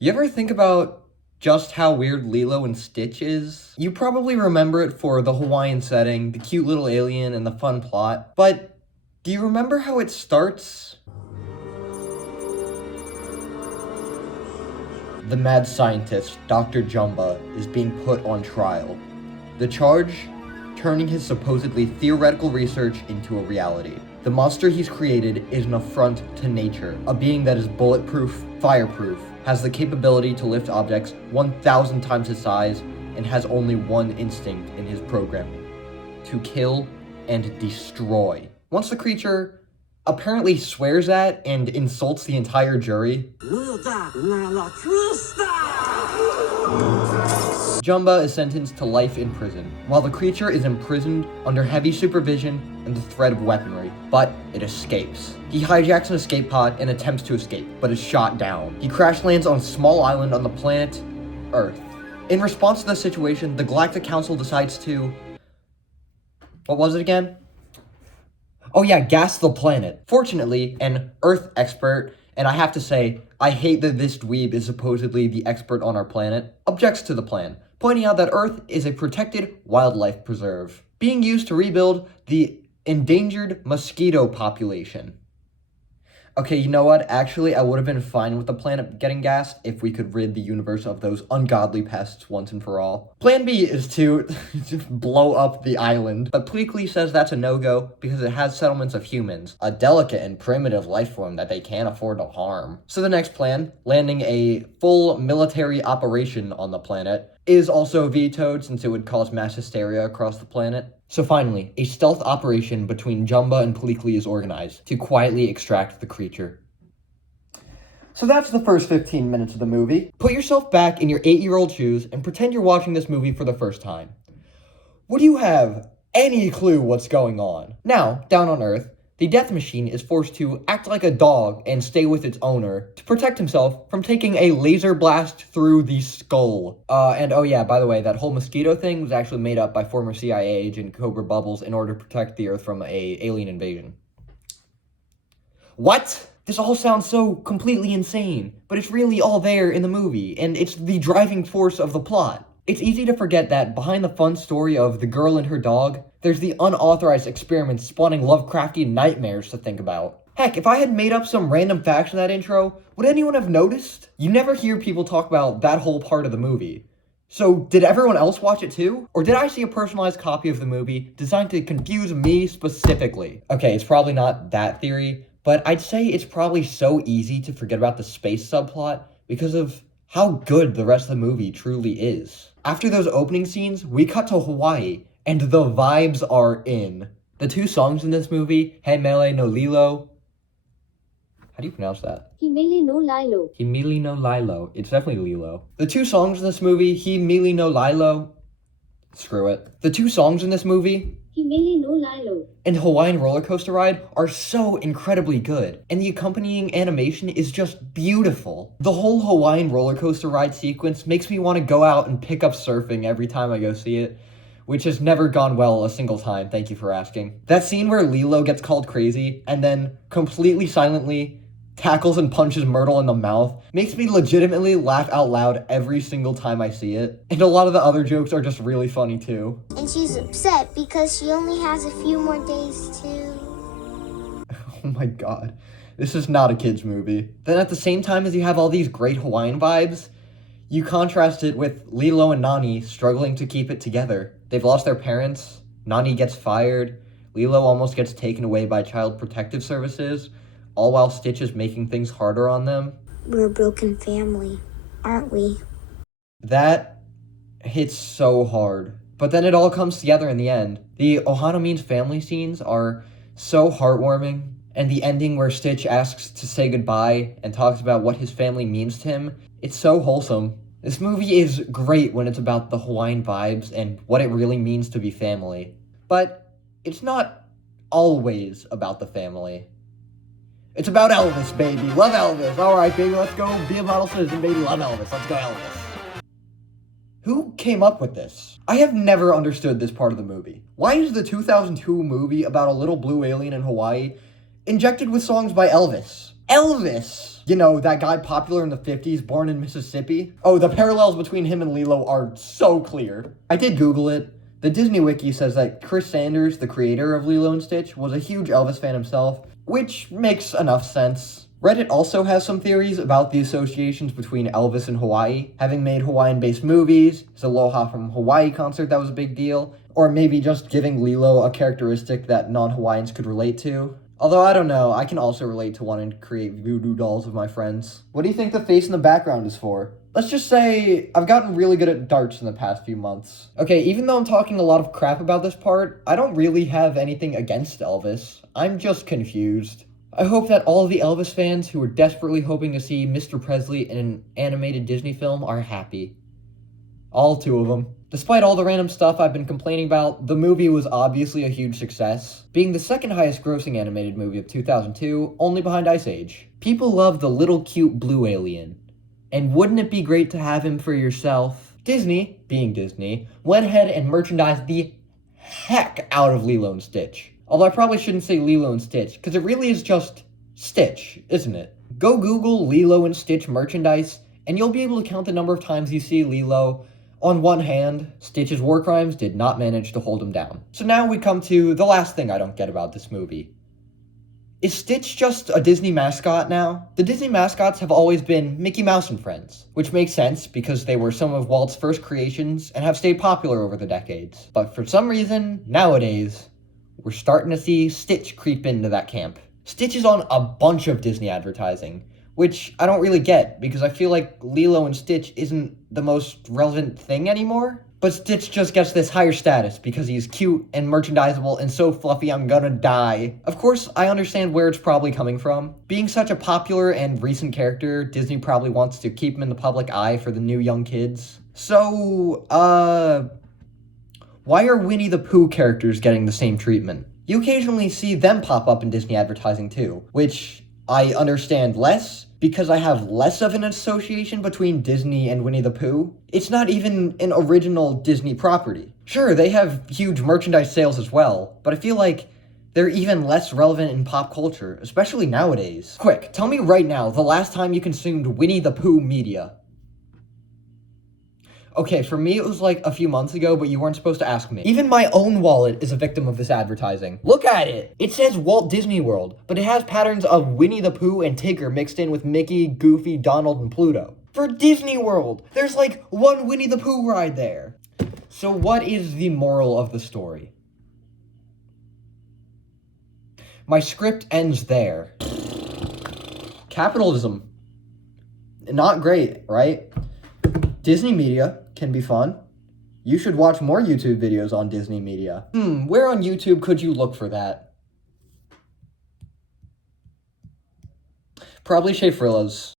You ever think about just how weird Lilo and Stitch is? You probably remember it for the Hawaiian setting, the cute little alien, and the fun plot. But do you remember how it starts? The mad scientist, Dr. Jumba, is being put on trial. The charge? Turning his supposedly theoretical research into a reality. The monster he's created is an affront to nature, a being that is bulletproof, fireproof, has the capability to lift objects 1,000 times his size, and has only one instinct in his programming: to kill and destroy. Once the creature apparently swears at and insults the entire jury, Jumba is sentenced to life in prison, while the creature is imprisoned under heavy supervision and the threat of weaponry, but it escapes. He hijacks an escape pod and attempts to escape, but is shot down. He crash lands on a small island on the planet Earth. In response to the situation, the Galactic Council decides to... what was it again? Oh yeah, gas the planet. Fortunately, an Earth expert, and I have to say, I hate that this dweeb is supposedly the expert on our planet, objects to the plan, pointing out that Earth is a protected wildlife preserve, being used to rebuild the endangered mosquito population. Okay, you know what? Actually, I would have been fine with the planet getting gassed if we could rid the universe of those ungodly pests once and for all. Plan B is to just blow up the island, but Pleakley says that's a no-go because it has settlements of humans, a delicate and primitive life form that they can't afford to harm. So the next plan, landing a full military operation on the planet, is also vetoed since it would cause mass hysteria across the planet. So finally, a stealth operation between Jumba and Pleakley is organized to quietly extract the creature. So that's the first 15 minutes of the movie. Put yourself back in your 8-year-old shoes and pretend you're watching this movie for the first time. Would you have any clue what's going on? Now, down on Earth, the death machine is forced to act like a dog and stay with its owner to protect himself from taking a laser blast through the skull. And oh yeah, by the way, that whole mosquito thing was actually made up by former CIA agent Cobra Bubbles in order to protect the Earth from a alien invasion. What? This all sounds so completely insane, but it's really all there in the movie, and it's the driving force of the plot. It's easy to forget that behind the fun story of the girl and her dog, there's the unauthorized experiments spawning Lovecraftian nightmares to think about. Heck, if I had made up some random facts in that intro, would anyone have noticed? You never hear people talk about that whole part of the movie. So, did everyone else watch it too? Or did I see a personalized copy of the movie designed to confuse me specifically? Okay, it's probably not that theory, but I'd say it's probably so easy to forget about the space subplot because of how good the rest of the movie truly is. After those opening scenes, we cut to Hawaii, and the vibes are in. The two songs in this movie, He Mele no Lilo... how do you pronounce that? Himili no Lilo. Himili no Lilo. It's definitely Lilo. The two songs in this movie, Himili no Lilo... screw it. The two songs in this movie... Himili no Lilo. And Hawaiian Roller Coaster Ride are so incredibly good, and the accompanying animation is just beautiful. The whole Hawaiian Roller Coaster Ride sequence makes me want to go out and pick up surfing every time I go see it, which has never gone well a single time, thank you for asking. That scene where Lilo gets called crazy, and then completely silently tackles and punches Myrtle in the mouth makes me legitimately laugh out loud every single time I see it. And a lot of the other jokes are just really funny too. And she's upset because she only has a few more days to... Oh my god. This is not a kid's movie. Then at the same time as you have all these great Hawaiian vibes, you contrast it with Lilo and Nani struggling to keep it together. They've lost their parents, Nani gets fired, Lilo almost gets taken away by Child Protective Services, all while Stitch is making things harder on them. We're a broken family, aren't we? That hits so hard. But then it all comes together in the end. The Ohana Means family scenes are so heartwarming, and the ending where Stitch asks to say goodbye and talks about what his family means to him, it's so wholesome. This movie is great when it's about the Hawaiian vibes and what it really means to be family. But it's not always about the family. It's about Elvis, baby. Love Elvis. Alright, baby, let's go be a model citizen, baby. Love Elvis. Let's go Elvis. Who came up with this? I have never understood this part of the movie. Why is the 2002 movie about a little blue alien in Hawaii injected with songs by Elvis? Elvis! You know, that guy popular in the 50s, born in Mississippi. Oh, the parallels between him and Lilo are so clear. I did Google it. The Disney Wiki says that Chris Sanders, the creator of Lilo and Stitch, was a huge Elvis fan himself, which makes enough sense. Reddit also has some theories about the associations between Elvis and Hawaii, having made Hawaiian-based movies, his Aloha from Hawaii concert that was a big deal, or maybe just giving Lilo a characteristic that non-Hawaiians could relate to. Although, I don't know, I can also relate to wanting to create voodoo dolls of my friends. What do you think the face in the background is for? Let's just say I've gotten really good at darts in the past few months. Okay, even though I'm talking a lot of crap about this part, I don't really have anything against Elvis. I'm just confused. I hope that all of the Elvis fans who are desperately hoping to see Mr. Presley in an animated Disney film are happy. All 2 of them. Despite all the random stuff I've been complaining about, the movie was obviously a huge success, being the second highest grossing animated movie of 2002, only behind Ice Age. People love the little cute blue alien. And wouldn't it be great to have him for yourself? Disney, being Disney, went ahead and merchandised the heck out of Lilo and Stitch. Although I probably shouldn't say Lilo and Stitch, because it really is just Stitch, isn't it? Go Google Lilo and Stitch merchandise, and you'll be able to count the number of times you see Lilo. On one hand, Stitch's war crimes did not manage to hold him down. So now we come to the last thing I don't get about this movie. Is Stitch just a Disney mascot now? The Disney mascots have always been Mickey Mouse and Friends, which makes sense because they were some of Walt's first creations and have stayed popular over the decades. But for some reason, nowadays, we're starting to see Stitch creep into that camp. Stitch is on a bunch of Disney advertising, which I don't really get, because I feel like Lilo and Stitch isn't the most relevant thing anymore. But Stitch just gets this higher status because he's cute and merchandisable and so fluffy I'm gonna die. Of course, I understand where it's probably coming from. Being such a popular and recent character, Disney probably wants to keep him in the public eye for the new young kids. So, why are Winnie the Pooh characters getting the same treatment? You occasionally see them pop up in Disney advertising too, which I understand less, because I have less of an association between Disney and Winnie the Pooh. It's not even an original Disney property. Sure, they have huge merchandise sales as well, but I feel like they're even less relevant in pop culture, especially nowadays. Quick, tell me right now the last time you consumed Winnie the Pooh media. Okay, for me it was like a few months ago, but you weren't supposed to ask me. Even my own wallet is a victim of this advertising. Look at it! It says Walt Disney World, but it has patterns of Winnie the Pooh and Tigger mixed in with Mickey, Goofy, Donald, and Pluto. For Disney World! There's like one Winnie the Pooh ride there. So what is the moral of the story? My script ends there. Capitalism. Not great, right? Disney media can be fun. You should watch more YouTube videos on Disney media. Where on YouTube could you look for that? Probably Shea Frilla's.